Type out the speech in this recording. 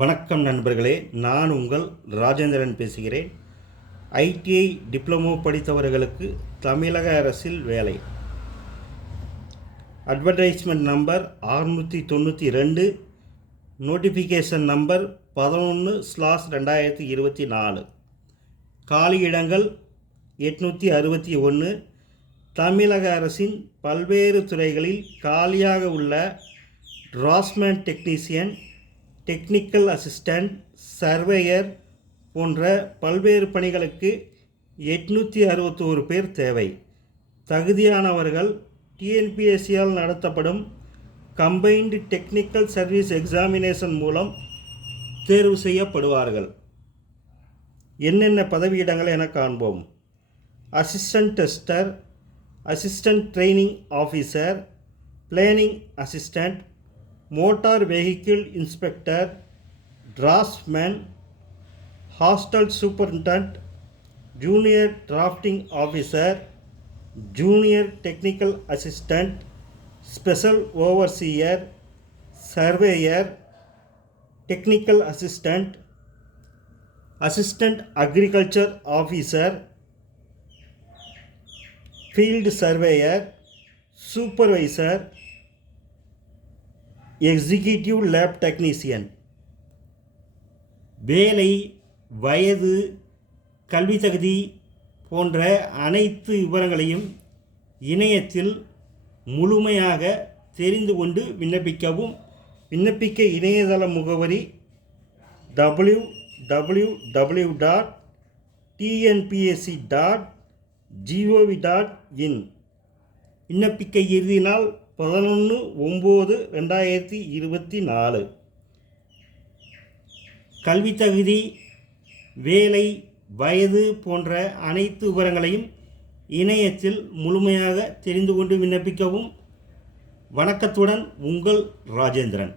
வணக்கம் நண்பர்களே, நான் உங்கள் ராஜேந்திரன் பேசுகிறேன். ஐடிஐ டிப்ளமோ படித்தவர்களுக்கு தமிழக அரசில் வேலை. Advertisement number 692, notification number 11/2024. காலியிடங்கள் 861. தமிழக அரசின் பல்வேறு துறைகளில் காலியாக உள்ள draughtsman technician, technical assistant, surveyor போன்ற பல்வேறு பணிகளுக்கு 861 பேர் தேவை. தகுதியானவர்கள் டிஎன்பிஎஸ்சியால் நடத்தப்படும் கம்பைன்டு டெக்னிக்கல் சர்வீஸ் எக்ஸாமினேஷன் மூலம் தேர்வு செய்யப்படுவார்கள். என்னென்ன பதவியிடங்கள் என காண்போம். Assistant tester, assistant training officer, planning assistant, motor vehicle inspector, draughtsman, hostel superintendent, junior drafting officer, junior technical assistant, special overseer, surveyor, technical assistant, assistant agriculture officer, field surveyor, supervisor, executive lab technician. வேலை, வயது, கல்வி தகுதி போன்ற அனைத்து விவரங்களையும் இணையத்தில் முழுமையாக தெரிந்து கொண்டு விண்ணப்பிக்கவும். விண்ணப்பிக்க இணையதள முகவரி www.tnpsc.gov.in. விண்ணப்பிக்க இறுதி நாள் 11/9/2024. கல்வி தகுதி, வேலை, வயது போன்ற அனைத்து விவரங்களையும் இணையத்தில் முழுமையாக தெரிந்து கொண்டு விண்ணப்பிக்கவும். வணக்கத்துடன் உங்கள் ராஜேந்திரன்.